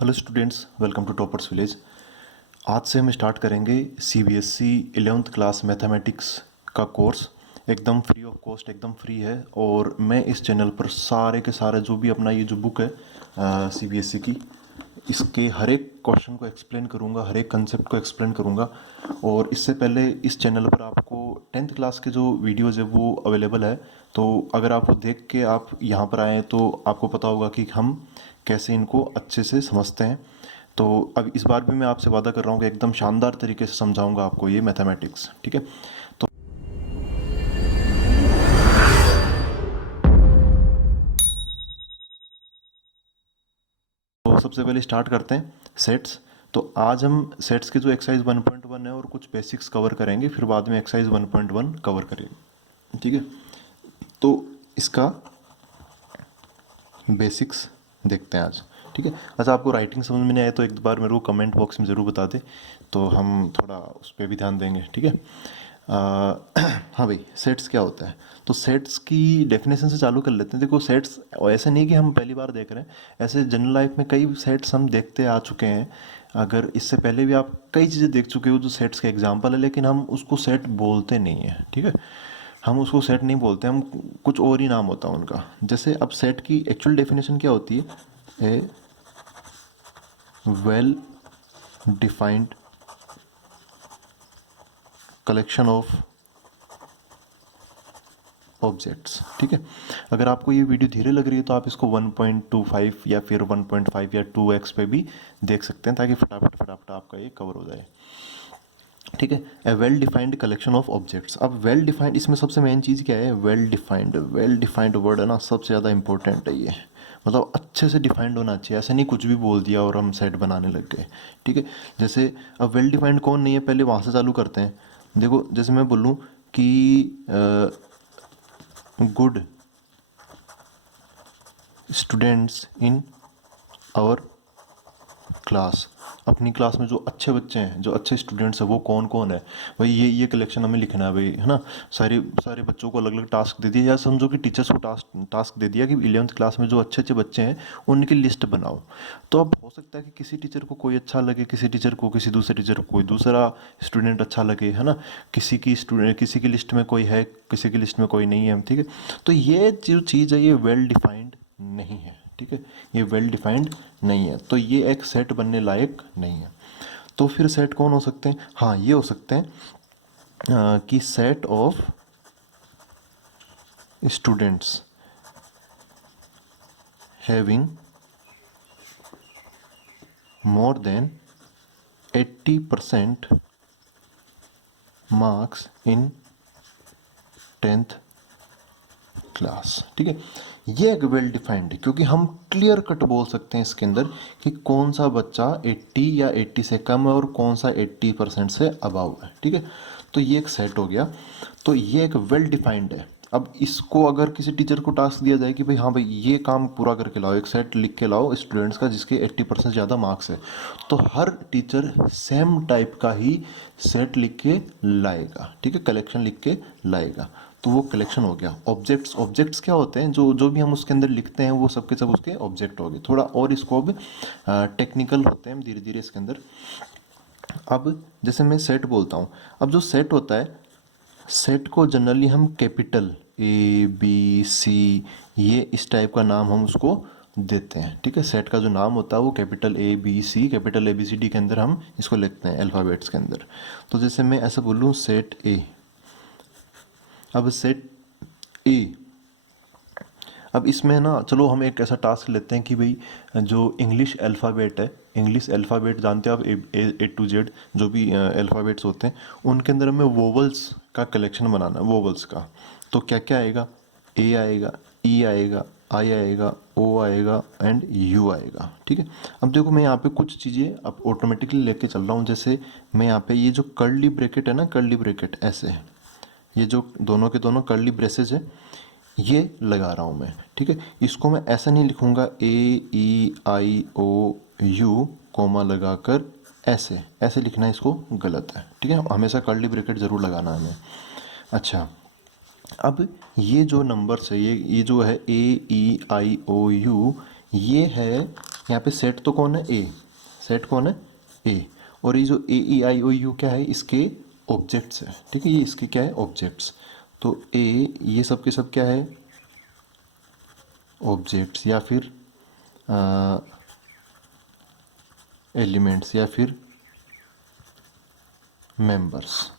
Hello students, welcome to toppers village. आज से हम स्टार्ट करेंगे सीबीएसई 11th क्लास मैथमेटिक्स का कोर्स। एकदम फ्री ऑफ कॉस्ट, एकदम फ्री है। और मैं इस चैनल पर सारे के सारे जो भी अपना ये जो बुक है सीबीएसई की, इसके हर एक क्वेश्चन को एक्सप्लेन करूँगा, हर एक कंसेप्ट को एक्सप्लेन करूँगा। और इससे पहले इस चैनल पर आपको 10th क्लास के जो वीडियोज़ है वो अवेलेबल है। तो अगर आप वो देख के आप यहाँ पर आएँ तो आपको पता होगा कि हम कैसे इनको अच्छे से समझते हैं। तो अब इस बार भी मैं आपसे वादा कर रहा हूँ कि एकदम शानदार तरीके से समझाऊंगा आपको ये मैथमेटिक्स, ठीक है। तो सबसे पहले स्टार्ट करते हैं सेट्स। तो आज हम सेट्स के जो एक्सरसाइज 1.1 है और कुछ बेसिक्स कवर करेंगे, फिर बाद में एक्सरसाइज 1.1 कवर करेंगे, ठीक है। तो इसका बेसिक्स देखते हैं आज, ठीक है। अच्छा, आपको राइटिंग समझ में नहीं आए तो एक बार मेरे को कमेंट बॉक्स में ज़रूर बता दे, तो हम थोड़ा उस पर भी ध्यान देंगे, ठीक है। हाँ भाई, सेट्स क्या होता है? तो सेट्स की डेफिनेशन से चालू कर लेते हैं। देखो, सेट्स ऐसा नहीं कि हम पहली बार देख रहे हैं, ऐसे जनरल लाइफ में कई सेट्स हम देखते आ चुके हैं। अगर इससे पहले भी आप कई चीज़ें देख चुके हो जो सेट्स के एग्जाम्पल है, लेकिन हम उसको सेट बोलते नहीं हैं, ठीक है। हम उसको सेट नहीं बोलते, हम कुछ और ही नाम होता है उनका। जैसे अब सेट की एक्चुअल डेफिनेशन क्या होती है? A well defined collection of objects, ठीक है। अगर आपको ये वीडियो धीरे लग रही है तो आप इसको 1.25 या फिर 1.5 या 2x पे भी देख सकते हैं, ताकि फटाफट फटाफट आपका ये कवर हो जाए, ठीक है। A well defined collection of objects. अब वेल डिफाइंड, इसमें सबसे मेन चीज़ क्या है? Well defined. Well defined word है ना, सबसे ज़्यादा इंपॉर्टेंट है ये। मतलब अच्छे से डिफाइंड होना चाहिए, ऐसा नहीं कुछ भी बोल दिया और हम सेट बनाने लग गए, ठीक है। जैसे अब वेल डिफाइंड कौन नहीं है, पहले वहाँ से चालू करते हैं। देखो, जैसे मैं बोलूँ कि good students in our class. अपनी क्लास में जो अच्छे बच्चे हैं, जो अच्छे स्टूडेंट्स हैं, वो कौन कौन है भाई? ये कलेक्शन हमें लिखना है भाई, है ना। सारे सारे बच्चों को अलग अलग टास्क दे दिया, या समझो कि टीचर्स को टास्क दे दिया कि 11th क्लास में जो अच्छे अच्छे बच्चे हैं उनकी लिस्ट बनाओ। तो अब हो सकता है कि किसी टीचर को कोई अच्छा लगे, किसी टीचर को, किसी दूसरे टीचर को कोई दूसरा स्टूडेंट अच्छा लगे, है ना। किसी की लिस्ट में कोई है, किसी की लिस्ट में कोई नहीं है, ठीक है। तो ये जो चीज़ है ये वेल डिफाइंड नहीं है, ठीक है। ये वेल डिफाइंड नहीं है, तो ये एक सेट बनने लायक नहीं है। तो फिर सेट कौन हो सकते हैं? हाँ, ये हो सकते हैं कि set of students having more than 80% marks in 10th class, ठीक है। ये एक वेल डिफाइंड है, क्योंकि हम क्लियर कट बोल सकते हैं इसके अंदर कि कौन सा बच्चा 80 या 80 से कम है और कौन सा 80% से अबव है, ठीक है। तो ये एक सेट हो गया। तो ये एक वेल डिफाइंड है। अब इसको अगर किसी टीचर को टास्क दिया जाए कि भाई हाँ भाई ये काम पूरा करके लाओ, एक सेट लिख के लाओ स्टूडेंट्स का जिसके 80% ज़्यादा मार्क्स है, तो हर टीचर सेम टाइप का ही सेट लिख के लाएगा, ठीक है, कलेक्शन लिख के लाएगा। तो वो कलेक्शन हो गया। ऑब्जेक्ट्स, ऑब्जेक्ट्स क्या होते हैं? जो जो भी हम उसके अंदर लिखते हैं वो सब के सब उसके ऑब्जेक्ट हो गए। थोड़ा और इसको अब टेक्निकल होते हैं धीरे धीरे इसके अंदर। अब जैसे मैं सेट बोलता हूँ, अब जो सेट होता है, सेट को जनरली हम कैपिटल ABC, ये इस टाइप का नाम हम उसको देते हैं, ठीक है। सेट का जो नाम होता है वो कैपिटल ABC, कैपिटल ABCD के अंदर हम इसको लिखते हैं अल्फ़ाबेट्स के अंदर। तो जैसे मैं ऐसा बोलूँ सेट A। अब सेट ए, अब इसमें ना चलो हम एक ऐसा टास्क लेते हैं कि भाई जो इंग्लिश अल्फ़ाबेट है, इंग्लिश अल्फ़ाबेट जानते हो आप, A to Z जो भी अल्फ़ाबेट्स होते हैं, उनके अंदर हमें वोवल्स का कलेक्शन बनाना है, वोवल्स का। तो क्या क्या आएगा? ए आएगा, ई आएगा, आई आएगा, ओ आएगा एंड यू आएगा, ठीक है। अब देखो, मैं यहाँ पे कुछ चीज़ें अब ऑटोमेटिकली लेके चल रहा हूँ। जैसे मैं यहाँ पे ये जो कर्ली ब्रैकेट है ना, कर्ली ब्रैकेट ऐसे है, ये जो दोनों के दोनों कर्ली ब्रेसेज है, ये लगा रहा हूँ मैं, ठीक है। इसको मैं ऐसा नहीं लिखूँगा AEIOU कोमा लगाकर, ऐसे ऐसे लिखना इसको गलत है, ठीक है। हमेशा कर्ली ब्रैकेट ज़रूर लगाना है हमें। अच्छा, अब ये जो नंबर्स है, ये जो है AEIOU, ये है यहाँ पे सेट तो कौन है, ए, सेट कौन है, ए, और ये जो ए ई आई ओ यू क्या है, इसके ऑब्जेक्ट्स है, ठीक है, ये इसके क्या है, ऑब्जेक्ट्स। तो ए ये सब के सब क्या है, ऑब्जेक्ट्स या फिर एलिमेंट्स या फिर मेंबर्स,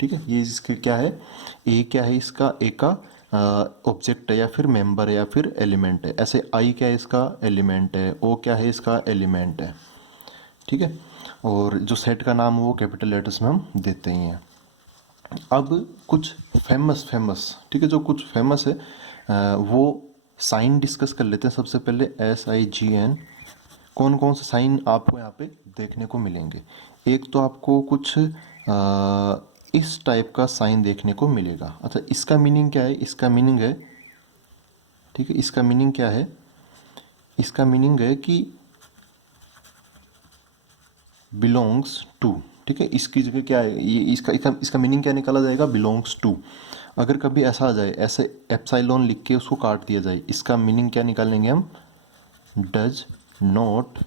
ठीक है, ये इसके क्या है, ए क्या है इसका, ए का ऑब्जेक्ट है या फिर मेंबर है या फिर एलिमेंट है। ऐसे आई क्या है इसका, एलिमेंट है, ओ क्या है इसका, एलिमेंट है, ठीक है। और जो सेट का नाम वो कैपिटल लेटर्स में हम देते ही हैं। अब कुछ फेमस, ठीक है, जो कुछ फेमस है वो साइन डिस्कस कर लेते हैं। सबसे पहले SIGN, कौन कौन से साइन आपको यहाँ पे देखने को मिलेंगे। एक तो आपको कुछ इस टाइप का साइन देखने को मिलेगा। अच्छा, इसका मीनिंग क्या है, इसका मीनिंग है, ठीक है, इसका मीनिंग क्या है, इसका मीनिंग है कि बिलोंग्स टू, ठीक है, इसकी जगह क्या है, ये इसका मीनिंग क्या निकाला जाएगा, बिलोंग्स टू। अगर कभी ऐसा आ जाए, ऐसे एप्सिलॉन लिख के उसको काट दिया जाए, इसका मीनिंग क्या निकालेंगे हम, डज नॉट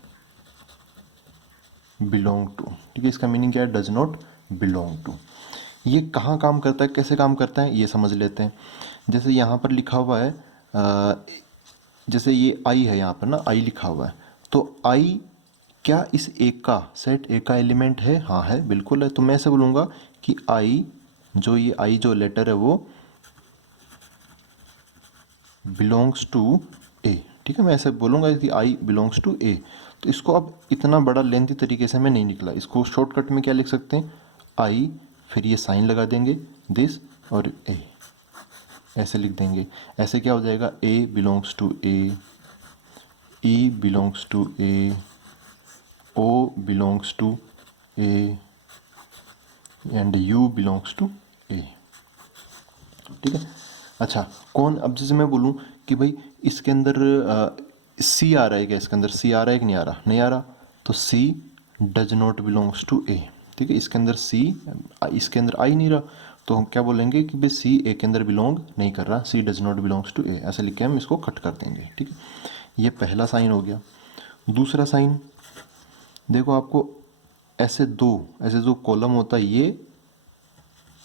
बिलोंग टू, ठीक है, इसका मीनिंग क्या है, डज नॉट बिलोंग टू। ये कहाँ काम करता है, कैसे काम करता है, ये समझ लेते हैं। जैसे यहाँ पर लिखा हुआ है जैसे ये आई है, यहाँ पर ना आई लिखा हुआ है, तो आई क्या इस एक का, सेट ए का एलिमेंट है, हाँ है, बिल्कुल है। तो मैं ऐसे बोलूँगा कि आई, जो ये आई जो लेटर है वो बिलोंग्स टू ए, ठीक है, मैं ऐसे बोलूँगा कि आई बिलोंग्स टू ए। तो इसको अब इतना बड़ा लेंथी तरीके से मैं नहीं निकला, इसको शॉर्टकट में क्या लिख सकते हैं, आई, फिर ये साइन लगा देंगे दिस और ए, ऐसे लिख देंगे। ऐसे क्या हो जाएगा, a belongs to A, e belongs to A, o belongs to A and u belongs to A, ठीक है। अच्छा, कौन, अब जैसे मैं बोलूँ कि भाई इसके अंदर सी आ रहा है क्या, इसके अंदर सी आ रहा है कि नहीं आ रहा, नहीं आ रहा, तो सी does not belongs to A, ठीक है, इसके अंदर सी, इसके अंदर आई नहीं रहा, तो हम क्या बोलेंगे कि भाई सी ए के अंदर बिलोंग नहीं कर रहा, सी डज नॉट बिलोंग्स टू ए, ऐसे लिख के हम इसको कट कर देंगे, ठीक है। ये पहला साइन हो गया। दूसरा साइन देखो, आपको ऐसे दो, ऐसे जो कॉलम होता है ये,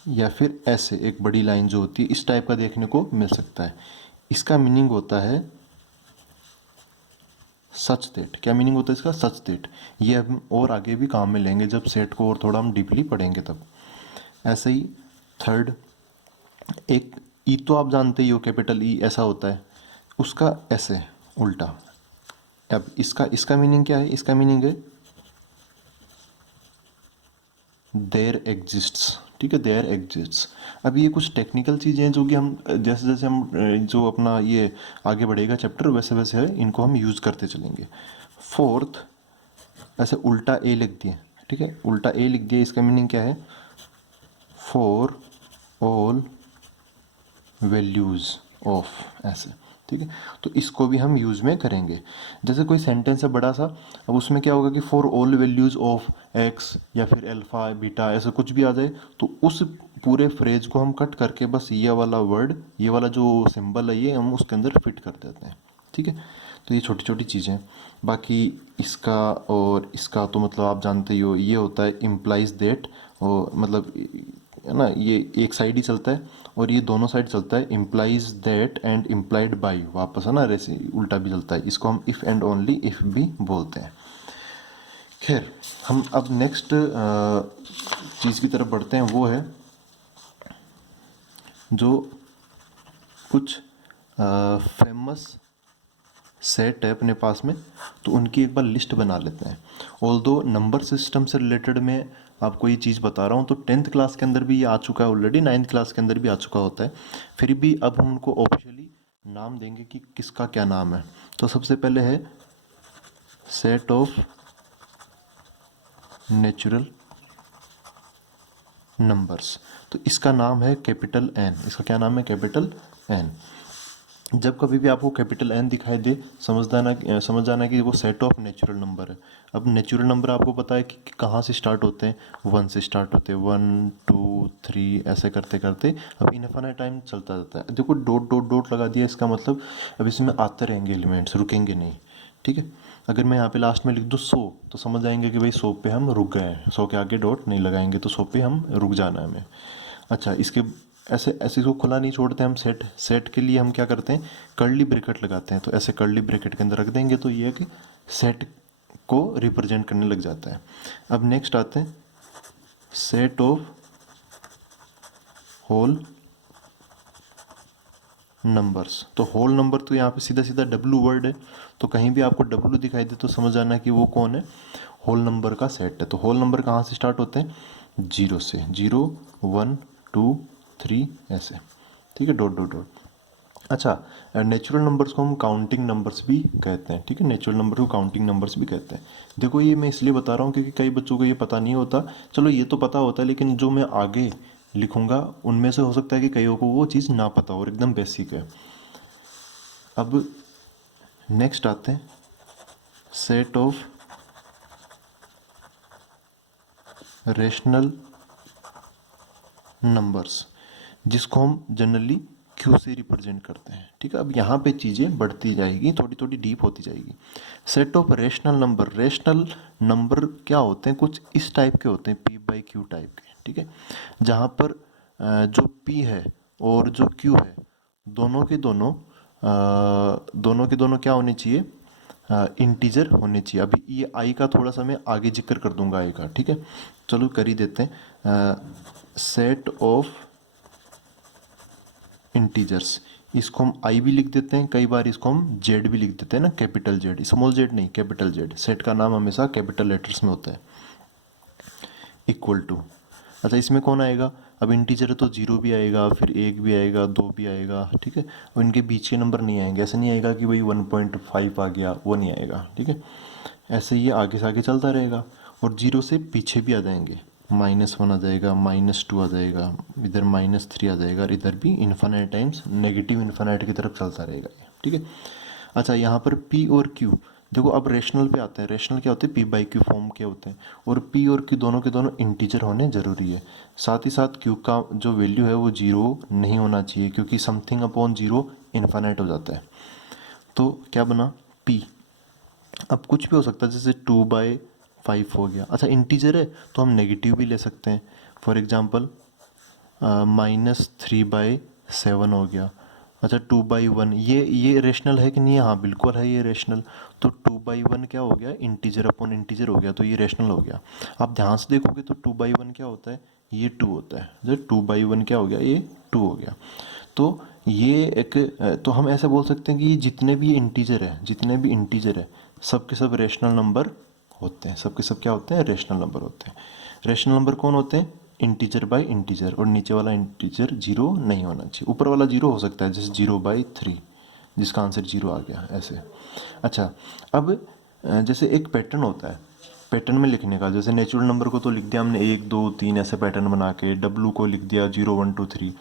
या फिर ऐसे एक बड़ी लाइन जो होती है, इस टाइप का देखने को मिल सकता है। इसका मीनिंग होता है सच दैट। क्या मीनिंग होता है इसका, सच दैट। ये हम और आगे भी काम में लेंगे जब सेट को और थोड़ा हम डीपली पढ़ेंगे तब। ऐसे ही थर्ड, एक ई तो आप जानते ही हो, कैपिटल ई ऐसा होता है, उसका ऐसे उल्टा। अब इसका मीनिंग क्या है, इसका मीनिंग है देयर एग्जिस्ट्स, ठीक है, देयर एग्जिस्ट्स। अब ये कुछ टेक्निकल चीज़ें हैं जो कि हम जैसे जैसे हम जो अपना ये आगे बढ़ेगा चैप्टर, वैसे वैसे है इनको हम यूज़ करते चलेंगे। फोर्थ, ऐसे उल्टा ए लिख दिए, ठीक है, उल्टा ए लिख दिया, इसका मीनिंग क्या है, फॉर ऑल वैल्यूज़ ऑफ, ऐसे, ठीक है। तो इसको भी हम यूज़ में करेंगे। जैसे कोई सेंटेंस है बड़ा सा, अब उसमें क्या होगा कि for all values of x या फिर अल्फ़ा बीटा ऐसा कुछ भी आ जाए, तो उस पूरे फ्रेज को हम कट करके बस ये वाला वर्ड, ये वाला जो सिंबल है, ये हम उसके अंदर फिट कर देते हैं, ठीक है। तो ये छोटी छोटी चीज़ें। बाकी इसका और इसका तो मतलब आप जानते ही हो, ये होता है इम्प्लाइज देट, और मतलब है ना, ये एक साइड ही चलता है और ये दोनों साइड चलता है, implies that and implied by, वापस है ना, ऐसे उल्टा भी चलता है। इसको हम इफ़ एंड ओनली इफ़ भी बोलते हैं। खैर, हम अब नेक्स्ट चीज़ की तरफ बढ़ते हैं, वो है जो कुछ फेमस सेट है अपने पास में, तो उनकी एक बार लिस्ट बना लेते हैं। ऑल्दो नंबर सिस्टम से रिलेटेड में आपको ये चीज़ बता रहा हूँ, तो 10th क्लास के अंदर भी ये आ चुका है ऑलरेडी, 9th क्लास के अंदर भी आ चुका होता है, फिर भी अब हम उनको ऑफिशियली नाम देंगे कि किसका क्या नाम है। तो सबसे पहले है सेट ऑफ नेचुरल नंबर्स, तो इसका नाम है कैपिटल एन। इसका क्या नाम है, कैपिटल एन। जब कभी भी आपको कैपिटल एन दिखाई दे, समझ जाना कि वो सेट ऑफ नेचुरल नंबर है। अब नेचुरल नंबर आपको पता है कि कहाँ से स्टार्ट होते हैं, 1 से स्टार्ट होते हैं, 1 2 3 ऐसे करते करते अब इनफाइनाइट टाइम चलता जाता है। देखो डॉट डॉट डॉट लगा दिया, इसका मतलब अब इसमें आते रहेंगे एलिमेंट्स, रुकेंगे नहीं, ठीक है। अगर मैं यहाँ पे लास्ट में लिख दूँ 100 तो समझ जाएंगे कि भाई 100 पे हम रुक गए हैं, 100 के आगे डॉट नहीं लगाएंगे, तो 100 पे हम रुक जाना है हमें। अच्छा, इसके ऐसे ऐसे इसको खुला नहीं छोड़ते हम। सेट के लिए हम क्या करते हैं, कर्ली ब्रैकेट लगाते हैं। तो ऐसे कर्ली ब्रैकेट के अंदर रख देंगे तो ये है कि सेट को रिप्रेजेंट करने लग जाता है। अब नेक्स्ट आते हैं सेट ऑफ होल नंबर्स। तो होल नंबर तो यहाँ पे सीधा सीधा डब्लू वर्ड है, तो कहीं भी आपको डब्लू दिखाई दे तो समझ आना कि वो कौन है, होल नंबर का सेट है। तो होल नंबर कहाँ से स्टार्ट होते हैं, 0 से, 0 1 2 3 ऐसे, ठीक है, डॉट डॉट डॉट। अच्छा, नेचुरल नंबर्स को हम काउंटिंग नंबर्स भी कहते हैं, ठीक है, नेचुरल नंबर को काउंटिंग नंबर्स भी कहते हैं। देखो ये मैं इसलिए बता रहा हूँ क्योंकि कई बच्चों को ये पता नहीं होता। चलो ये तो पता होता है, लेकिन जो मैं आगे लिखूंगा उनमें से हो सकता है कि कईयों को वो चीज़ ना पता हो और एकदम बेसिक है। अब नेक्स्ट आते हैं सेट ऑफ रेशनल नंबर्स, जिसको हम जनरली क्यू से रिप्रेजेंट करते हैं, ठीक है। अब यहाँ पे चीज़ें बढ़ती जाएगी, थोड़ी थोड़ी डीप होती जाएगी। Set of rational number, rational number क्या होते हैं, कुछ इस टाइप के होते हैं, पी बाई क्यू टाइप के, ठीक है। जहाँ पर जो पी है और जो क्यू है दोनों के दोनों क्या होने चाहिए, इंटीजर होने चाहिए। अभी ये आई का थोड़ा सा मैं आगे जिक्र कर दूंगा आई का, ठीक है। चलो कर ही देते हैं। सेट ऑफ इंटीजर्स, इसको हम आई भी लिख देते हैं, कई बार इसको हम जेड भी लिख देते हैं ना, कैपिटल जेड, स्मॉल जेड नहीं, कैपिटल जेड। सेट का नाम हमेशा कैपिटल लेटर्स में होता है। इक्वल टू, अच्छा इसमें कौन आएगा, अब इंटीजर है तो 0 भी आएगा, फिर 1 भी आएगा, 2 भी आएगा, ठीक है। और इनके बीच के नंबर नहीं आएंगे, ऐसा नहीं आएगा कि भाई 1.5 आ गया, वो नहीं आएगा, ठीक है। ऐसे ये आगे से आगे चलता रहेगा और 0 से पीछे भी आ जाएंगे, -1 आ जाएगा, -2 आ जाएगा, इधर -3 आ जाएगा, और इधर भी इन्फानाइट टाइम्स नेगेटिव इन्फानाइट की तरफ चलता रहेगा ये, ठीक है। अच्छा, यहाँ पर P और Q, देखो अब रेशनल पे आते हैं। रेशनल क्या होते हैं, P बाई क्यू फॉर्म के होते हैं, और P और Q दोनों के दोनों इंटीजर होने ज़रूरी है। साथ ही साथ Q का जो वैल्यू है वो 0 नहीं होना चाहिए, क्योंकि समथिंग अपॉन 0 इन्फानाइट हो जाता है। तो क्या बना, P। अब कुछ भी हो सकता है, जैसे 2/5 हो गया। अच्छा इंटीजर है तो हम नेगेटिव भी ले सकते हैं, फॉर एग्जांपल -3/7 हो गया। अच्छा 2/1, ये रेशनल है कि नहीं है, हाँ बिल्कुल है ये रेशनल। तो 2/1 क्या हो गया, इंटीजर अपॉन इंटीजर हो गया, तो ये रेशनल हो गया। आप ध्यान से देखोगे तो 2/1 क्या होता है, ये 2 होता है। जब 2/1 क्या हो गया, ये 2 हो गया। तो ये एक, तो हम ऐसे बोल सकते हैं कि ये जितने भी इंटीजर है, जितने भी इंटीजर है, सब के सब रेशनल नंबर होते हैं। सब के सब क्या होते हैं, रेशनल नंबर होते हैं। रेशनल नंबर कौन होते हैं, इंटीजर बाय इंटीजर, और नीचे वाला इंटीजर 0 नहीं होना चाहिए। ऊपर वाला 0 हो सकता है, जैसे 0/3, जिसका आंसर 0 आ गया, ऐसे। अच्छा, अब जैसे एक पैटर्न होता है पैटर्न में लिखने का, जैसे नेचुरल नंबर को तो लिख दिया हमने 1 2 3 ऐसे पैटर्न बना के, डब्लू को लिख दिया 0 1 2 3,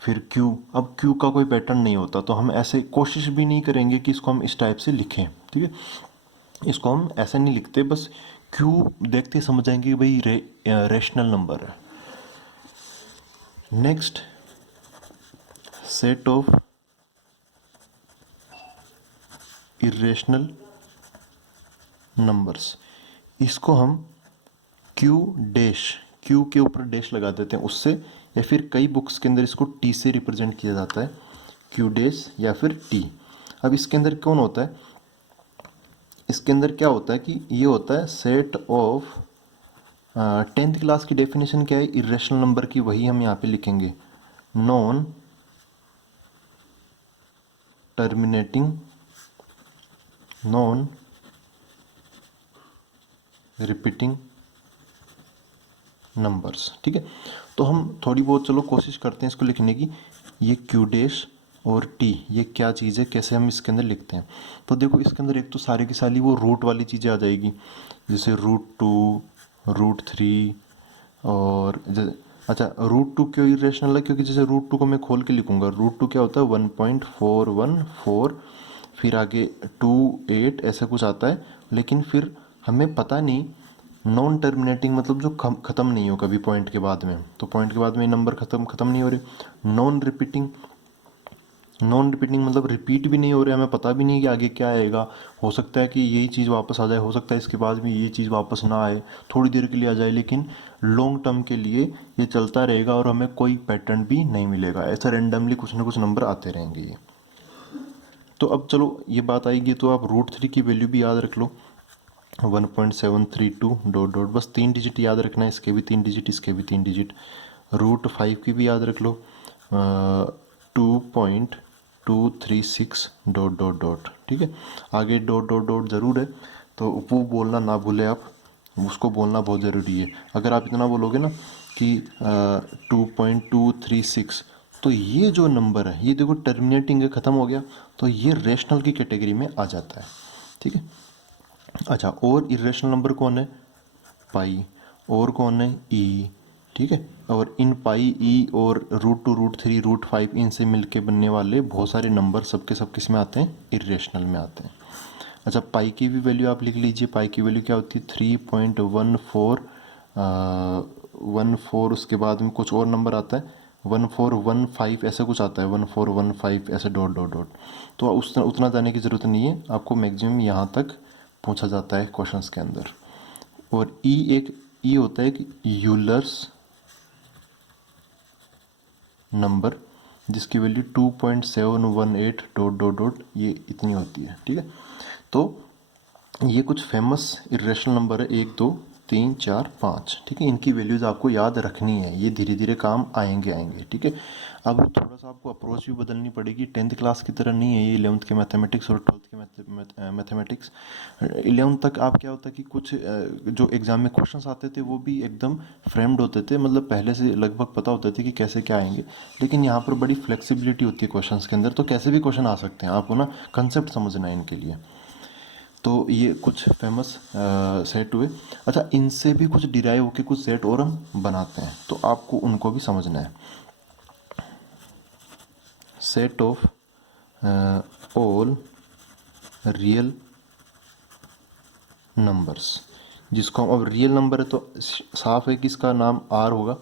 फिर क्यू। अब क्यू का कोई पैटर्न नहीं होता, तो हम ऐसे कोशिश भी नहीं करेंगे कि इसको हम इस टाइप से लिखें, ठीक है। इसको हम ऐसे नहीं लिखते, बस क्यू देखते ही समझ जाएंगे कि भाई रेशनल नंबर है। Next, set of irrational numbers, इसको हम क्यू डैश, क्यू के ऊपर डैश लगा देते हैं उससे, या फिर कई बुक्स के अंदर इसको टी से रिप्रेजेंट किया जाता है, क्यू डैश या फिर टी। अब इसके अंदर कौन होता है, इसके अंदर क्या होता है कि ये होता है सेट ऑफ, 10th क्लास की डेफिनेशन क्या है इरेशनल नंबर की, वही हम यहाँ पे लिखेंगे, non terminating, non repeating numbers, ठीक है। तो हम थोड़ी बहुत चलो कोशिश करते हैं इसको लिखने की। ये क्यू डैश और टी, ये क्या चीज़ है, कैसे हम इसके अंदर लिखते हैं। तो देखो इसके अंदर एक तो सारी की सारी वो रूट वाली चीज़ें आ जाएगी, जैसे √2 √3, और अच्छा √2 क्यों इरेशनल है, क्योंकि जैसे √2 को मैं खोल के लिखूंगा, √2 क्या होता है 1.414, फिर आगे 2 8 ऐसा कुछ आता है, लेकिन फिर हमें पता नहीं, नॉन टर्मिनेटिंग मतलब जो ख़त्म नहीं हो कभी पॉइंट के बाद में, तो पॉइंट के बाद में नंबर ख़त्म नहीं हो रहे। नॉन रिपीटिंग, नॉन रिपीटिंग मतलब रिपीट भी नहीं हो रहा है, हमें पता भी नहीं कि आगे क्या आएगा। हो सकता है कि यही चीज़ वापस आ जाए, हो सकता है इसके बाद में ये चीज़ वापस ना आए, थोड़ी देर के लिए आ जाए, लेकिन लॉन्ग टर्म के लिए ये चलता रहेगा और हमें कोई पैटर्न भी नहीं मिलेगा। ऐसा रैंडमली कुछ ना कुछ नंबर आते रहेंगे ये। तो अब चलो ये बात आएगी, तो आप रूट 3 की वैल्यू भी याद रख लो, 1.732 डॉट डॉट, बस 3 डिजिट याद रखना है, इसके भी 3 डिजिट, इसके भी 3 डिजिट। रूट 5 की भी याद रख लो, 2.236 डॉट डॉट डॉट, ठीक है। आगे डॉट डॉट डॉट ज़रूर है, तो वो बोलना ना भूलें आप, उसको बोलना बहुत ज़रूरी है। अगर आप इतना बोलोगे ना कि 2.236, तो ये जो नंबर है ये देखो टर्मिनेटिंग है, ख़त्म हो गया, तो ये रेशनल की कैटेगरी में आ जाता है, ठीक है। अच्छा, और इरेशनल नंबर कौन है? पाई। और कौन है? ई, ठीक है। और इन पाई, ई और रूट 2, रूट 3, रूट 5, इनसे मिलके बनने वाले बहुत सारे नंबर सबके सब किस में आते हैं? इरेशनल में आते हैं। अच्छा, पाई की भी वैल्यू आप लिख लीजिए। पाई की वैल्यू क्या होती है? 3.14, उसके बाद में कुछ और नंबर आता है 1415, ऐसा कुछ आता है 1415 ऐसे डॉट डॉट डॉट। तो उतना जाने की ज़रूरत नहीं है आपको, मैक्सिमम यहाँ तक पूछा जाता है क्वेश्चंस के अंदर। और ई होता है कि यूलर्स नंबर, जिसकी वैल्यू 2.718 डॉट डॉट डॉट ये इतनी होती है, ठीक है। तो ये कुछ फेमस इरेशनल नंबर है, 1, 2, 3, 4, 5, ठीक है। इनकी वैल्यूज़ आपको याद रखनी है, ये धीरे धीरे काम आएंगे, ठीक है। अब थोड़ा सा आपको अप्रोच भी बदलनी पड़ेगी, 10th क्लास की तरह नहीं है ये 11th के मैथमेटिक्स और 12th के मैथमेटिक्स। 11th तक आप क्या होता है कि कुछ जो एग्ज़ाम में क्वेश्चंस आते थे वो भी एकदम फ्रेम्ड होते थे, मतलब पहले से लगभग पता होता था कि कैसे क्या आएंगे। लेकिन यहाँ पर बड़ी फ्लेक्सिबिलिटी होती है क्वेश्चंस के अंदर, तो कैसे भी क्वेश्चन आ सकते हैं, आपको ना कंसेप्ट समझना है इनके लिए। तो ये कुछ फेमस सेट हुए। अच्छा, इनसे भी कुछ डिराइव होके कुछ सेट और हम बनाते हैं, तो आपको उनको भी समझना है। Set of all real numbers, जिसको हम अब रियल नंबर है तो साफ है कि इसका नाम आर होगा।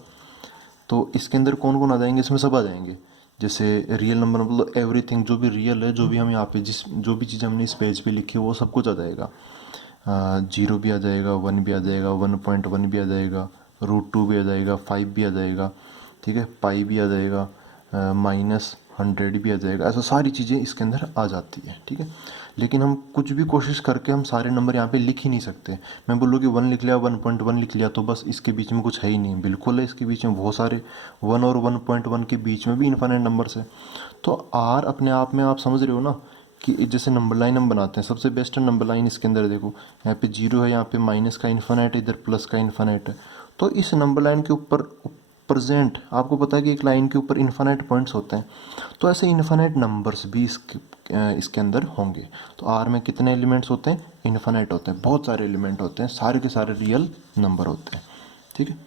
तो इसके अंदर कौन कौन आ जाएंगे? इसमें सब आ जाएंगे। जैसे रियल नंबर मतलब एवरीथिंग, जो भी रियल है, जो भी हम यहाँ पे जो भी चीज़ हमने इस पेज पे लिखी है वो सब कुछ आ जाएगा। 0 भी आ जाएगा, 1 भी आ जाएगा, 1.1 भी आ जाएगा, रूट 2 भी आ जाएगा, 5 भी आ जाएगा, ठीक है, पाई भी आ जाएगा, -100 भी आ जाएगा। ऐसा सारी चीज़ें इसके अंदर आ जाती है, ठीक है। लेकिन हम कुछ भी कोशिश करके हम सारे नंबर यहाँ पे लिख ही नहीं सकते। मैं बोलूँ कि 1 लिख लिया, 1.1 लिख लिया, तो बस इसके बीच में कुछ है ही नहीं। बिल्कुल है, इसके बीच में बहुत सारे 1 और 1.1 के बीच में भी इन्फिनिट नंबर्स है। तो आर अपने आप में आप समझ रहे हो ना कि जैसे नंबर लाइन हम बनाते हैं, सबसे बेस्ट नंबर लाइन इसके अंदर देखो, यहाँ पे 0 है, यहाँ पे माइनस का इन्फिनिट है, इधर प्लस का इन्फिनिट है। तो इस नंबर लाइन के ऊपर प्रेजेंट आपको पता है कि एक लाइन के ऊपर इन्फिनिट पॉइंट्स होते हैं, तो ऐसे इन्फिनिट नंबर्स भी इसके अंदर होंगे। तो आर में कितने एलिमेंट्स होते हैं? इन्फिनिट होते हैं, बहुत सारे एलिमेंट होते हैं, सारे के सारे रियल नंबर होते हैं, ठीक है।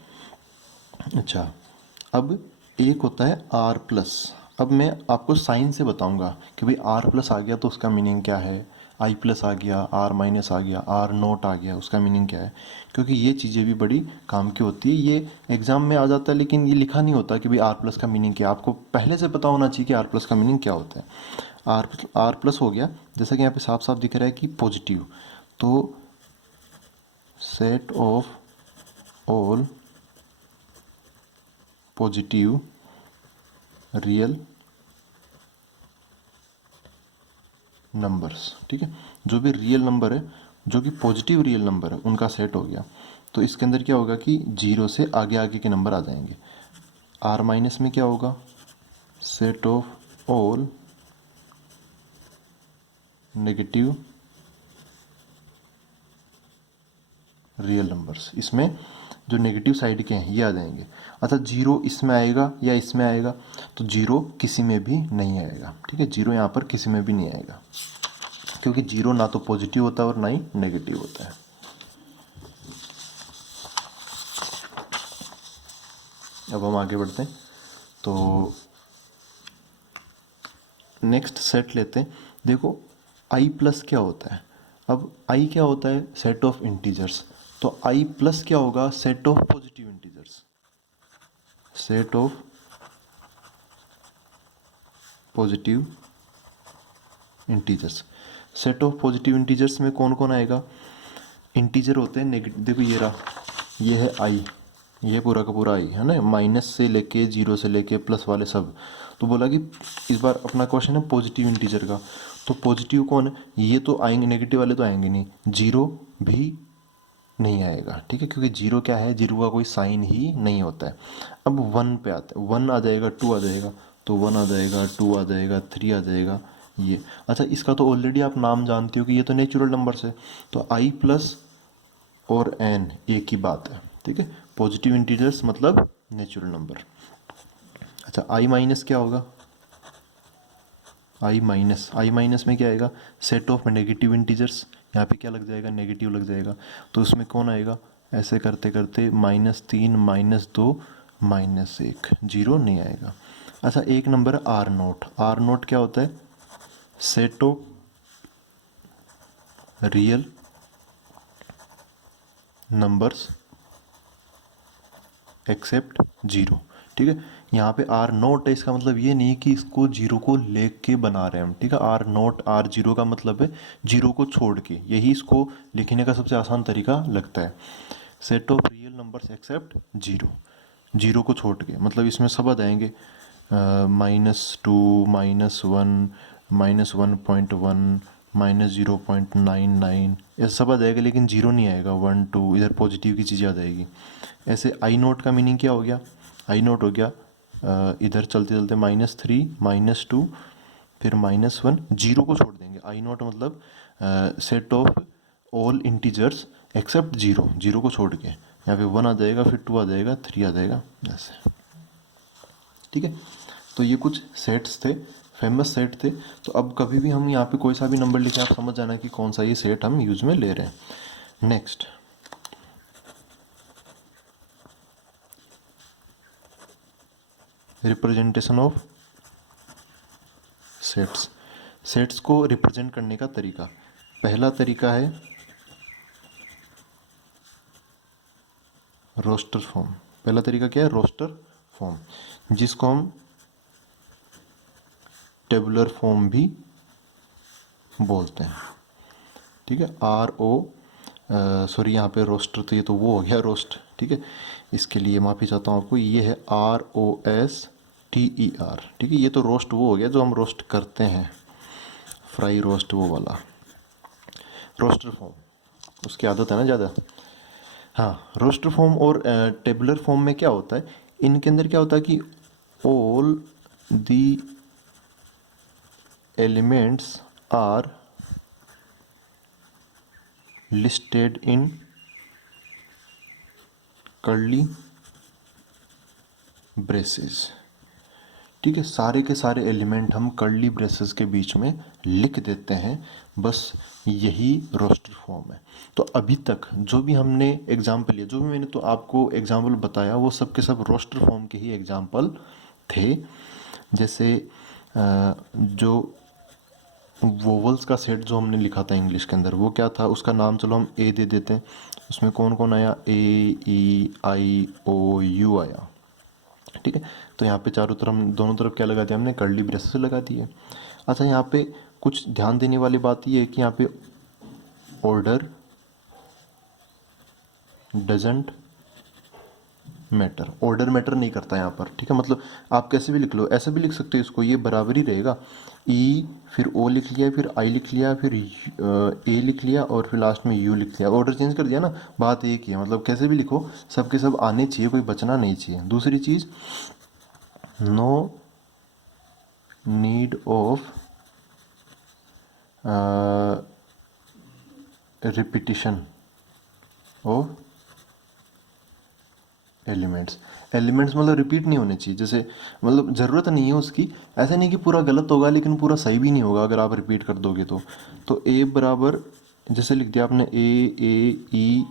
अच्छा, अब एक होता है आर प्लस। अब मैं आपको साइन से बताऊंगा कि भाई आर प्लस आ गया तो उसका मीनिंग क्या है, आई प्लस आ गया, आर माइनस आ गया, आर नोट आ गया, उसका मीनिंग क्या है। क्योंकि ये चीज़ें भी बड़ी काम की होती है, ये एग्जाम में आ जाता है, लेकिन ये लिखा नहीं होता कि भाई आर प्लस का मीनिंग क्या है। आपको पहले से पता होना चाहिए कि आर प्लस का मीनिंग क्या होता है। आर प्लस हो गया, जैसा कि यहाँ पे साफ साफ दिख रहा है कि पॉजिटिव। तो set of all positive real numbers, ठीक है। जो भी रियल नंबर है, जो कि पॉजिटिव रियल नंबर है, उनका सेट हो गया। तो इसके अंदर क्या होगा कि 0 से आगे आगे के नंबर आ जाएंगे। आर माइनस में क्या होगा? Set of all negative real numbers, इसमें जो नेगेटिव साइड के हैं ये आ जाएंगे। अच्छा, 0 इसमें आएगा या इसमें आएगा? तो 0 किसी में भी नहीं आएगा, ठीक है। 0 यहाँ पर किसी में भी नहीं आएगा, क्योंकि 0 ना तो पॉजिटिव होता है और ना ही नेगेटिव होता है। अब हम आगे बढ़ते हैं, तो नेक्स्ट सेट लेते हैं। देखो, आई प्लस क्या होता है? अब आई क्या होता है? Set of integers. तो आई प्लस क्या होगा? Set of positive integers. Set of positive integers. Set of positive integers में कौन कौन आएगा? इंटीजर होते हैं नेगेटिव, देखो ये रहा, ये है आई, ये पूरा का पूरा आई है ना, माइनस से लेके जीरो से लेके प्लस वाले सब। तो बोला कि इस बार अपना क्वेश्चन है पॉजिटिव इंटीजर का, तो पॉजिटिव कौन है? ये तो आएंगे, नेगेटिव वाले तो आएंगे नहीं, जीरो भी नहीं आएगा, ठीक है, क्योंकि जीरो क्या है, जीरो का कोई साइन ही नहीं होता है। अब वन पे आते हैं, वन आ जाएगा, टू आ जाएगा, तो वन आ जाएगा, टू आ जाएगा, थ्री आ जाएगा, ये। अच्छा, इसका तो ऑलरेडी आप नाम जानते हो कि ये तो नेचुरल नंबर्स है, तो आई प्लस और एन एक ही बात है, ठीक है। पॉजिटिव इंटीजर्स मतलब नेचुरल नंबर। अच्छा, आई माइनस क्या होगा? आई माइनस में क्या आएगा? सेट ऑफ नेगेटिव इंटीजर्स, यहाँ पे क्या लग जाएगा? नेगेटिव लग जाएगा, तो उसमें कौन आएगा? ऐसे करते करते -3 -2 -1, जीरो नहीं आएगा। अच्छा, एक नंबर है आर नोट। आर नोट क्या होता है? Set of real numbers except zero, ठीक है। यहाँ पे आर नोट है, इसका मतलब ये नहीं कि इसको जीरो को लेके बना रहे हैं हम, ठीक है। आर नोट, आर जीरो का मतलब है जीरो को छोड़ के, यही इसको लिखने का सबसे आसान तरीका लगता है। Set of real numbers except zero, zero को छोड़ के, मतलब इसमें सब आ जाएंगे, -2 -1 -1.1 -0.99, ये सब आ जाएगा, लेकिन जीरो नहीं आएगा, 1 2 इधर पॉजिटिव की चीज़ें आ जाएगी। ऐसे आई नोट का मीनिंग क्या हो गया? आई नोट हो गया इधर चलते चलते -3 -2 फिर -1, जीरो को छोड़ देंगे। आई नोट मतलब set of all integers except zero, zero को छोड़ के, यहाँ पे 1 आ जाएगा, फिर 2 आ जाएगा, 3 आ जाएगा, ऐसे, ठीक है। तो ये कुछ सेट्स थे, फेमस सेट थे। तो अब कभी भी हम यहाँ पे कोई सा भी नंबर लिखे, आप समझ जाना कि कौन सा ये सेट हम यूज में ले रहे हैं। Next, representation of sets. Sets को रिप्रेजेंट करने का तरीका, पहला तरीका है रोस्टर फॉर्म। पहला तरीका क्या है? रोस्टर फॉर्म, जिसको हम टेबुलर फॉर्म भी बोलते हैं, ठीक है। सॉरी, यहाँ पे रोस्टर, तो ये तो वो हो गया रोस्ट, ठीक है। इसके लिए माफ़ी चाहता हूँ आपको, ये है ROSTER, ठीक है। ये तो रोस्ट वो हो गया जो हम रोस्ट करते हैं, फ्राई रोस्ट वो वाला। रोस्टर फॉर्म, उसकी आदत है ना ज़्यादा। हाँ, रोस्टर फॉर्म और टेबुलर फॉर्म में क्या होता है, इनके अंदर क्या होता है कि all the elements are listed in curly braces, ठीक है। सारे के सारे एलिमेंट हम कर्ली ब्रेसेस के बीच में लिख देते हैं, बस यही रोस्टर फॉर्म है। तो अभी तक जो भी हमने एग्जाम्पल लिया, जो भी मैंने तो आपको एग्जाम्पल बताया, वो सब के सब रोस्टर फॉर्म के ही एग्जाम्पल थे। जैसे जो वोवल्स का सेट जो हमने लिखा था इंग्लिश के अंदर, वो क्या था, उसका नाम चलो हम ए दे देते हैं। उसमें कौन कौन आया? AEIOU आया, ठीक है। तो यहाँ पे चारों तरफ, दोनों तरफ क्या लगा दिया हमने? कर्ली ब्रेसेस लगा दिए। अच्छा, यहाँ पे कुछ ध्यान देने वाली बात ये है कि यहाँ पे order doesn't matter, order matter नहीं करता यहाँ पर, ठीक है। मतलब आप कैसे भी लिख लो, ऐसे भी लिख सकते हो इसको, ये बराबर ही रहेगा। ई फिर ओ लिख लिया, फिर आई लिख लिया, फिर ए लिख लिया, और फिर लास्ट में यू लिख लिया, ऑर्डर चेंज कर दिया ना, बात एक ही है। मतलब कैसे भी लिखो, सब के सब आने चाहिए, कोई बचना नहीं चाहिए। दूसरी चीज़, no need of repetition of elements. Elements मतलब रिपीट नहीं होने चाहिए, जैसे मतलब ज़रूरत नहीं है उसकी। ऐसा नहीं कि पूरा गलत होगा लेकिन पूरा सही भी नहीं होगा अगर आप रिपीट कर दोगे तो ए बराबर, जैसे लिख दिया आपने AEIOU,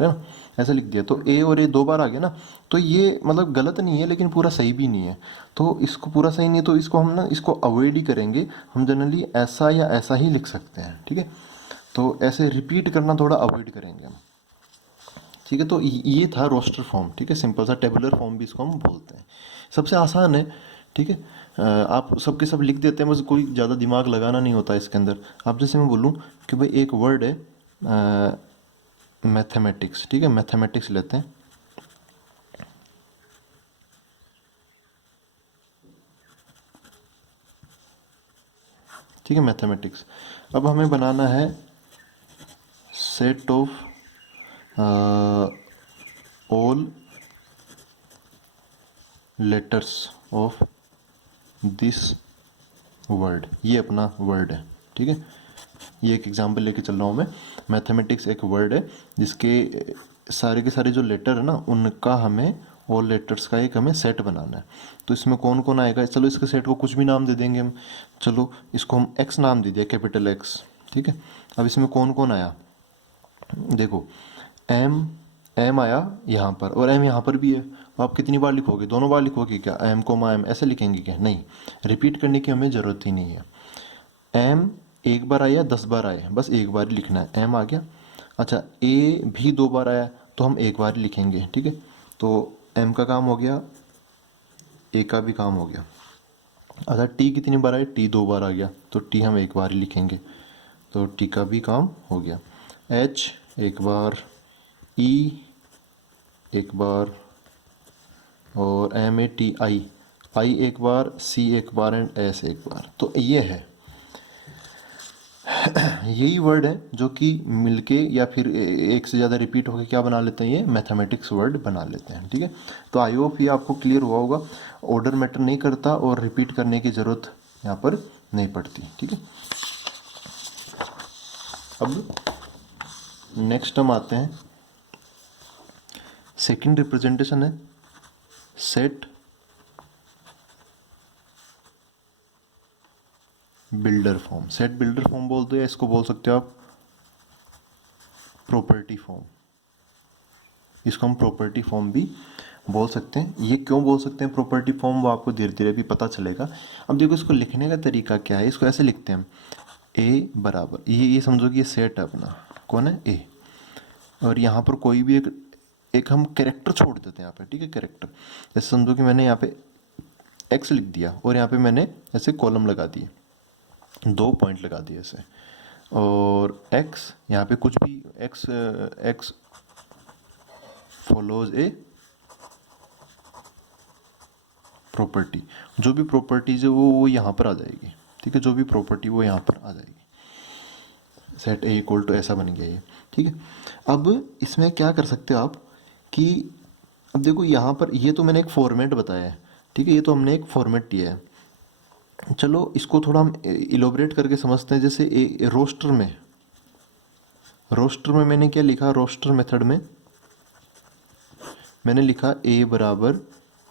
है ना, ऐसा लिख दिया, तो ए और ए दो बार आ गया ना, तो ये मतलब गलत नहीं है लेकिन पूरा सही भी नहीं है। तो इसको पूरा सही नहीं है, तो इसको हम ना, इसको अवॉइड ही करेंगे हम, जनरली ऐसा या ऐसा ही लिख सकते हैं, ठीक है। तो ऐसे रिपीट करना थोड़ा अवॉइड करेंगे हम, ठीक है। तो ये था रोस्टर फॉर्म, ठीक है, सिंपल सा टेबुलर फॉर्म भी इसको हम बोलते हैं, सबसे आसान है, ठीक है। आप सबके सब लिख देते हैं, बस कोई ज़्यादा दिमाग लगाना नहीं होता इसके अंदर। आप जैसे मैं बोलूँ कि भाई एक वर्ड है मैथमेटिक्स, ठीक है, मैथमेटिक्स लेते हैं। ठीक है, मैथमेटिक्स। अब हमें बनाना है set of all letters of this word, ये अपना वर्ड है। ठीक है, ये एक एग्जांपल लेके चल रहा हूँ मैं। मैथमेटिक्स एक वर्ड है जिसके सारे के सारे जो लेटर है ना, उनका हमें ऑल लेटर्स का एक हमें सेट बनाना है। तो इसमें कौन कौन आएगा, चलो इसके सेट को कुछ भी नाम दे देंगे हम। चलो इसको हम एक्स नाम दे दिया, कैपिटल एक्स। ठीक है, अब इसमें कौन कौन आया, देखो एम, एम आया यहाँ पर और एम यहाँ पर भी है। आप कितनी बार लिखोगे, दोनों बार लिखोगे क्या, एम कोमा एम ऐसे लिखेंगे क्या, नहीं, रिपीट करने की हमें ज़रूरत ही नहीं है। एम एक बार आया 10 बार आया, बस एक बार ही लिखना है, एम आ गया। अच्छा ए भी 2 बार आया तो हम एक बार ही लिखेंगे। ठीक है, तो एम का काम हो गया, ए का भी काम हो गया। अच्छा टी कितनी बार आया, टी 2 बार आ गया तो टी हम एक बार ही लिखेंगे, तो टी का भी काम हो गया। एच एक बार, ई एक बार, और एम ए टी आई, आई एक बार, सी एक बार एंड एस एक बार। तो ये है यही वर्ड है जो कि मिलके या फिर एक से ज़्यादा रिपीट होकर क्या बना लेते हैं, ये मैथमेटिक्स वर्ड बना लेते हैं। ठीक है, तो आई होप ये आपको क्लियर हुआ होगा। ऑर्डर मैटर नहीं करता और रिपीट करने की ज़रूरत यहाँ पर नहीं पड़ती। ठीक है, अब नेक्स्ट हम आते हैं, सेकंड रिप्रेजेंटेशन है set builder form. Set builder form बोल दो या इसको बोल सकते हो आप प्रॉपर्टी फॉर्म, इसको हम प्रॉपर्टी फॉर्म भी बोल सकते हैं। ये क्यों बोल सकते हैं प्रॉपर्टी फॉर्म, वो आपको धीरे धीरे भी पता चलेगा। अब देखो इसको लिखने का तरीका क्या है, इसको ऐसे लिखते हैं हम, ए बराबर, ये समझो कि ये सेट है अपना, कौन है, ए, और यहाँ पर कोई भी एक हम कैरेक्टर छोड़ देते हैं यहाँ पे। ठीक है, कैरेक्टर, जैसे समझो कि मैंने यहाँ पे एक्स लिख दिया और यहाँ पे मैंने ऐसे कॉलम लगा दिए, 2 पॉइंट लगा दिए ऐसे, और एक्स यहाँ पे कुछ भी, x x follows a property, जो भी प्रॉपर्टीज है वो यहाँ पर आ जाएगी। ठीक है, जो भी प्रॉपर्टी वो यहाँ पर आ जाएगी। सेट ए इक्वल टू ऐसा बन गया ये। ठीक है, अब इसमें क्या कर सकते हो आप कि अब देखो यहाँ पर ये तो मैंने एक फॉर्मेट बताया है। ठीक है, ये तो हमने एक फॉर्मेट दिया है। चलो इसको थोड़ा हम इलोबरेट करके समझते हैं। जैसे रोस्टर में मैंने क्या लिखा, रोस्टर मेथड में मैंने लिखा ए बराबर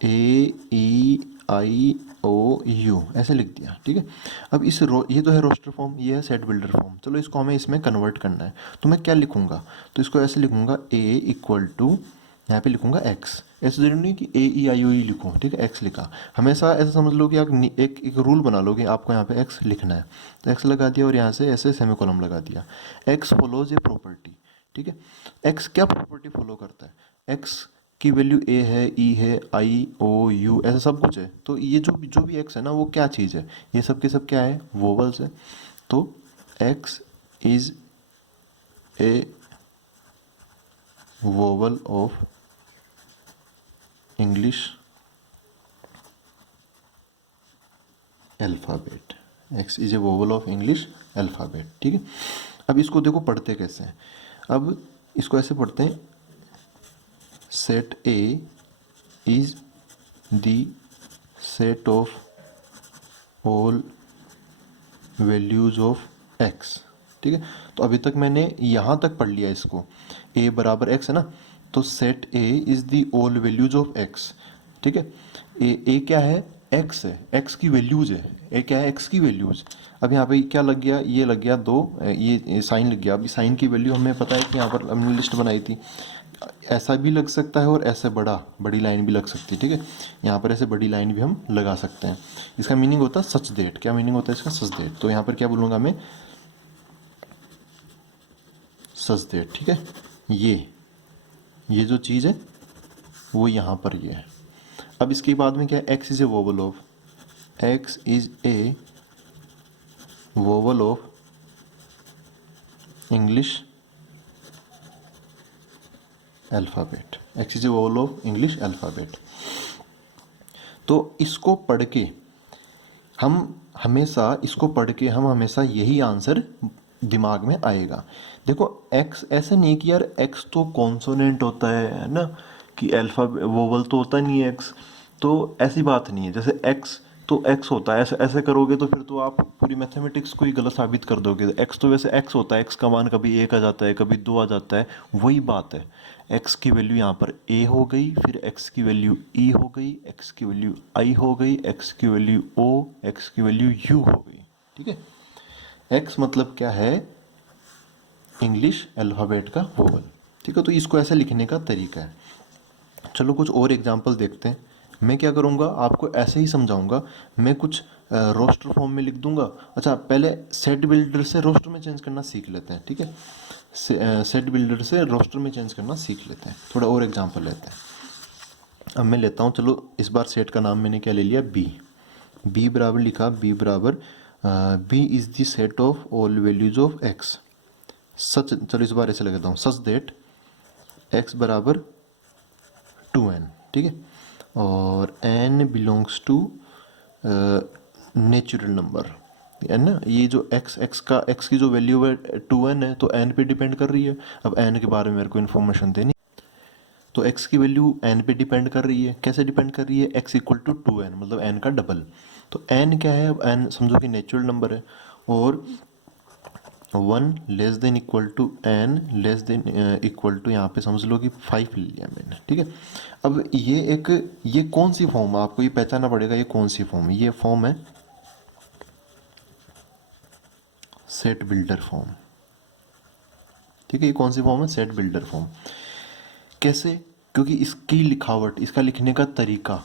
ए ई आई ओ यू ऐसे लिख दिया। ठीक है, अब ये तो है रोस्टर फॉर्म, ये है सेट बिल्डर फॉर्म। चलो इसको हमें इसमें कन्वर्ट करना है, तो मैं क्या लिखूंगा, तो इसको ऐसे लिखूंगा ए इक्वल टू, यहाँ पे लिखूंगा एक्स। ऐसे जरूरी नहीं कि ए ई आई ओ ई लिखूँ। ठीक है, एक्स लिखा, हमेशा ऐसा समझ लो कि आप एक रूल बना लो कि आपको यहाँ पे एक्स लिखना है, तो एक्स लगा दिया और यहाँ से ऐसे सेमीकोलन लगा दिया। X follows a property. ठीक है, एक्स क्या प्रॉपर्टी फॉलो करता है, एक्स की वैल्यू ए है, ई है, आई ओ यू ऐसा सब कुछ है। तो ये जो भी एक्स है ना, वो क्या चीज़ है, ये सब के सब क्या है, वोवल्स है। तो x is a vowel of English alphabet, x is a vowel of English alphabet. ठीक है, अब इसको देखो पढ़ते कैसे हैं, अब इसको ऐसे पढ़ते हैं, set A is the set of all values of x. ठीक है, तो अभी तक मैंने यहाँ तक पढ़ लिया इसको, ए बराबर एक्स है ना, तो set A is the all values of x. ठीक है, ए क्या है, एक्स है, एक्स की वैल्यूज है, ए क्या है, एक्स की वैल्यूज। अब यहाँ पे क्या लग गया, ये लग गया 2, ये साइन लग गया। अभी साइन की वैल्यू हमें पता है कि यहाँ पर हमने लिस्ट बनाई थी, ऐसा भी लग सकता है और ऐसे बड़ी लाइन भी लग सकती है। ठीक है, यहाँ पर ऐसे बड़ी लाइन भी हम लगा सकते हैं। इसका मीनिंग होता है सच देट। क्या मीनिंग होता है इसका, सच देट। तो यहाँ पर क्या बोलूँगा मैं, सच देट। ठीक है, ये जो चीज़ है वो यहाँ पर ये है। अब इसके बाद में क्या है, x is a vowel of, x is a vowel of English alphabet, x is a vowel of English alphabet. तो इसको पढ़ के हम हमेशा यही आंसर दिमाग में आएगा। देखो x ऐसा नहीं कि यार x तो कॉन्सोनेंट होता है ना, कि अल्फा वोवल तो होता नहीं है x, तो ऐसी बात नहीं है। जैसे x तो x होता है, ऐसे ऐसे करोगे तो फिर तो आप पूरी मैथमेटिक्स को ही गलत साबित कर दोगे। x तो वैसे x होता है, x का मान कभी 1 आ जाता है, कभी 2 आ जाता है, वही बात है। x की वैल्यू यहाँ पर a हो गई, फिर x की वैल्यू e हो गई, x की वैल्यू i हो गई, x की वैल्यू o, x की वैल्यू u हो गई। ठीक है, x मतलब क्या है, इंग्लिश अल्फ़ाबेट का वोवल। ठीक है, तो इसको ऐसे लिखने का तरीका है। चलो कुछ और एग्जांपल देखते हैं। मैं क्या करूँगा, आपको ऐसे ही समझाऊंगा। मैं कुछ रोस्टर फॉर्म में लिख दूंगा। अच्छा, पहले सेट बिल्डर से रोस्टर में चेंज करना सीख लेते हैं। ठीक है, सेट बिल्डर से रोस्टर में चेंज करना सीख लेते हैं। थोड़ा और एग्जांपल लेते हैं। अब मैं लेता हूँ, चलो इस बार सेट का नाम मैंने क्या ले लिया, बी बराबर लिखा, बी बराबर B is the set of all values of x such, चलो इस बार ऐसे लगाता हूँ, सच देट एक्स बराबर 2n। ठीक है, और n belongs to natural number है ना। ये जो x की जो वैल्यू है 2n है, तो n पे डिपेंड कर रही है। अब n के बारे में मेरे को इन्फॉर्मेशन देनी, तो x की वैल्यू n पे डिपेंड कर रही है। कैसे डिपेंड कर रही है, x इक्वल टू 2n मतलब n का डबल। तो n क्या है, अब n समझो कि नेचुरल नंबर है, और 1 less than equal to n less than equal to, यहाँ पे समझ लो कि 5 ले लिया मैंने। ठीक है, अब ये कौन सी फॉर्म है, आपको ये पहचानना पड़ेगा, ये कौन सी फॉर्म है। ये फॉर्म है सेट बिल्डर फॉर्म। ठीक है, ये कौन सी फॉर्म है, सेट बिल्डर फॉर्म। कैसे, क्योंकि इसकी लिखावट, इसका लिखने का तरीका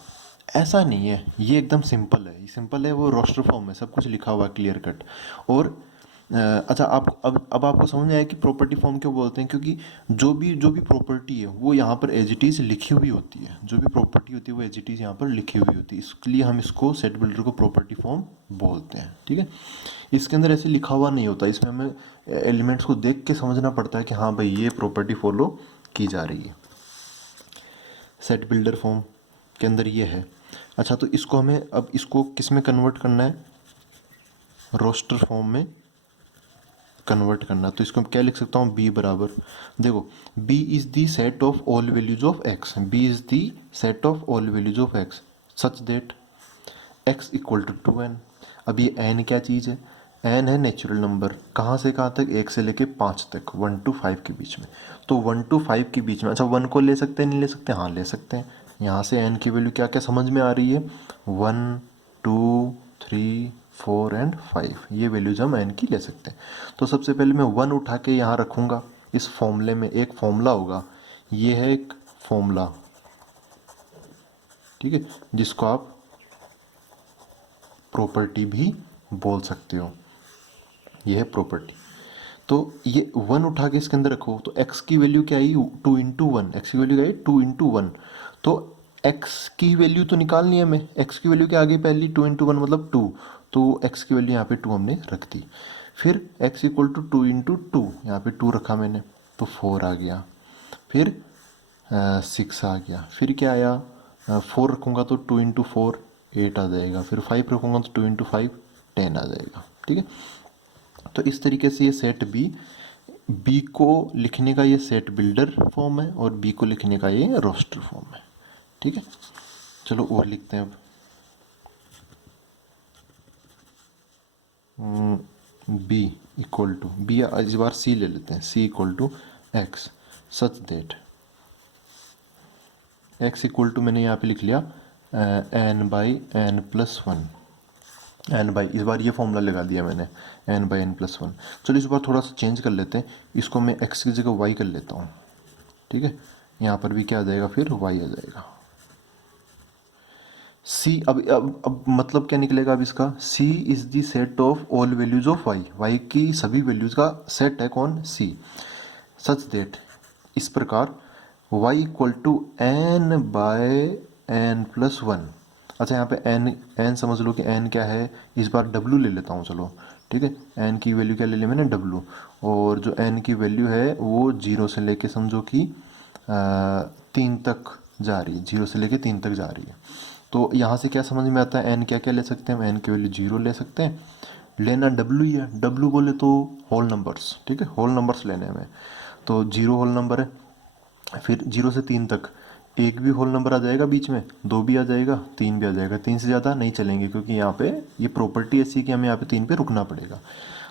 ऐसा नहीं है, ये एकदम सिंपल है। ये सिंपल है, वो रोस्टर फॉर्म है, सब कुछ लिखा हुआ क्लियर कट। और अच्छा, आप अब आपको समझ में आया कि प्रॉपर्टी फॉर्म क्यों बोलते हैं, क्योंकि जो भी प्रॉपर्टी है वो यहाँ पर एज इट इज़ लिखी हुई होती है। जो भी प्रॉपर्टी होती है वो एज इट इज़ यहाँ पर लिखी हुई होती है, इसलिए हम इसको सेट बिल्डर को प्रॉपर्टी फॉर्म बोलते हैं। ठीक है, इसके अंदर ऐसे लिखा हुआ नहीं होता, इसमें हमें एलिमेंट्स को देख के समझना पड़ता है कि हाँ भाई ये प्रॉपर्टी फॉलो की जा रही है। सेट बिल्डर फॉर्म के अंदर ये है। अच्छा, तो इसको हमें अब इसको किस में कन्वर्ट करना है, रोस्टर फॉर्म में कन्वर्ट करना। तो इसको क्या लिख सकता हूँ, बी बराबर, देखो B is the set of all values of X, B is the set of all values of x such that x equal to 2n। अब ये n क्या चीज़ है, n है नेचुरल नंबर, कहाँ से कहाँ तक, 1 से लेके 5 तक, 1 to 5 के बीच में। तो 1 to 5 के बीच में, अच्छा 1 को ले सकते हैं, नहीं ले सकते, हाँ ले सकते हैं। यहाँ से n की वैल्यू क्या क्या समझ में आ रही है, 1 2 3 4 एंड 5, ये वैल्यूज हम n की ले सकते हैं। तो सबसे पहले मैं 1 उठा के यहाँ रखूँगा। इस फॉर्मूले में एक फॉर्मूला होगा, ये है एक फॉर्मूला। ठीक है, जिसको आप प्रॉपर्टी भी बोल सकते हो, ये है प्रॉपर्टी। तो ये 1 उठा के इसके अंदर रखो, तो x की वैल्यू क्या आई, 2 इंटू 1, एक्स की वैल्यू क्या आई 2 इंटू 1। तो x की वैल्यू तो निकालनी है हमें, x की वैल्यू क्या आ गई पहली, 2 इंटू 1 मतलब 2, तो x की वैल्यू यहाँ पे 2 हमने रख दी। फिर x इक्वल टू 2 इंटू 2, यहाँ पे 2 रखा मैंने, तो 4 आ गया। फिर 6 आ गया। फिर क्या आया, 4 रखूँगा तो 2 इंटू 4 8 आ जाएगा। फिर 5 रखूँगा तो 2 इंटू 5 10 आ जाएगा। ठीक है, तो इस तरीके से ये सेट बी को लिखने का ये सेट बिल्डर फॉर्म है, और बी को लिखने का ये रोस्टर फॉर्म है। ठीक है, चलो और लिखते हैं अब। बी इक्वल टू, बी इस बार सी ले लेते हैं, C equal to x such that x equal to, मैंने यहाँ पे लिख लिया n by n plus 1, n by, इस बार ये फॉर्मूला लगा दिया मैंने, एन बाई एन प्लस 1। चलो इस बार थोड़ा सा चेंज कर लेते हैं, इसको मैं एक्स की जगह वाई कर लेता हूँ। ठीक है, यहाँ पर भी क्या आ जाएगा, फिर वाई आ जाएगा। सी अब मतलब क्या निकलेगा अब इसका, C is the set of all values of y, y की सभी वैल्यूज़ का सेट है कौन, सी, सच देट, इस प्रकार y equal to N by N plus 1। अच्छा यहाँ पे एन समझ लो कि एन क्या है, इस बार डब्लू ले लेता हूँ चलो, ठीक है। एन की वैल्यू क्या ले ली मैंने, डब्लू। और जो एन की वैल्यू है वो 0 से लेके समझो कि 3 तक जा रही है, 0 से लेके 3 तक जा रही है। तो यहाँ से क्या समझ में आता है, एन क्या क्या ले सकते हैं हम, एन की वैल्यू 0 ले सकते हैं, लेना डब्लू ही है, डब्लू बोले तो होल नंबर्स, ठीक है, होल नंबर्स लेने हमें। तो 0 होल नंबर है, फिर 0 से 3 तक एक भी होल नंबर आ जाएगा बीच में, 2 भी आ जाएगा, 3 भी आ जाएगा, 3 से ज़्यादा नहीं चलेंगे क्योंकि यहाँ पे ये प्रॉपर्टी ऐसी है कि हमें यहाँ पे 3 पे रुकना पड़ेगा।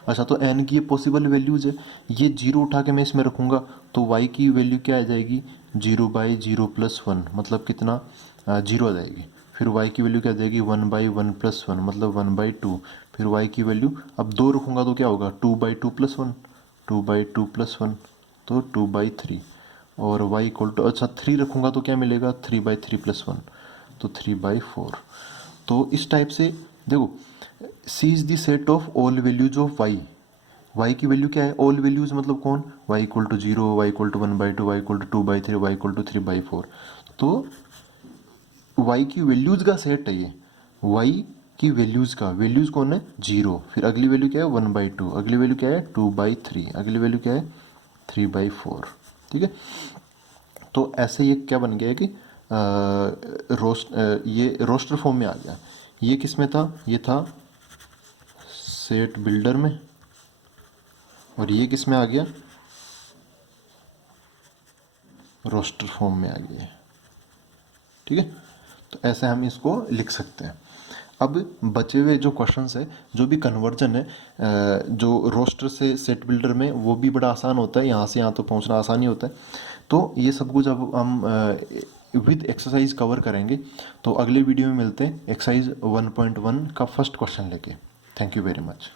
अच्छा, तो एन की ये पॉसिबल वैल्यूज़ है, ये 0 उठा के मैं इसमें रखूँगा तो वाई की वैल्यू क्या आ जाएगी, 0/0+1 मतलब कितना, 0 आ जाएगी। फिर वाई की वैल्यू क्या आ जाएगी, 1/1+1 मतलब 1/2। फिर वाई की वैल्यू अब 2 रखूँगा तो क्या होगा, 2/2+1, 2/2+1 तो 2/3। और y इक्वल टू, अच्छा 3 रखूँगा तो क्या मिलेगा, 3/3+1 तो 3/4। तो इस टाइप से देखो, C is the set of all values of y। y की वैल्यू क्या है, ऑल वैल्यूज मतलब कौन, y equal to 0, y equal to 1/2, y equal to 2/3, y equal to 3/4। तो y की वैल्यूज का सेट है ये, y की वैल्यूज का, वैल्यूज कौन है 0, फिर अगली वैल्यू क्या है 1/2, अगली वैल्यू क्या है 2/3, अगली वैल्यू क्या है 3/4, ठीक है। तो ऐसे ये क्या बन गया है कि ये रोस्टर फॉर्म में आ गया। ये किस में था, ये था सेट बिल्डर में, और ये किस में आ गया, रोस्टर फॉर्म में आ गया, ठीक है। तो ऐसे हम इसको लिख सकते हैं। अब बचे हुए जो क्वेश्चंस है, जो भी कन्वर्जन है, जो रोस्टर से सेट बिल्डर में, वो भी बड़ा आसान होता है, यहाँ से यहाँ तो पहुँचना आसान ही होता है। तो ये सब कुछ अब हम विद एक्सरसाइज कवर करेंगे। तो अगले वीडियो में मिलते हैं एक्सरसाइज 1.1 का फर्स्ट क्वेश्चन लेके। Thank you very much.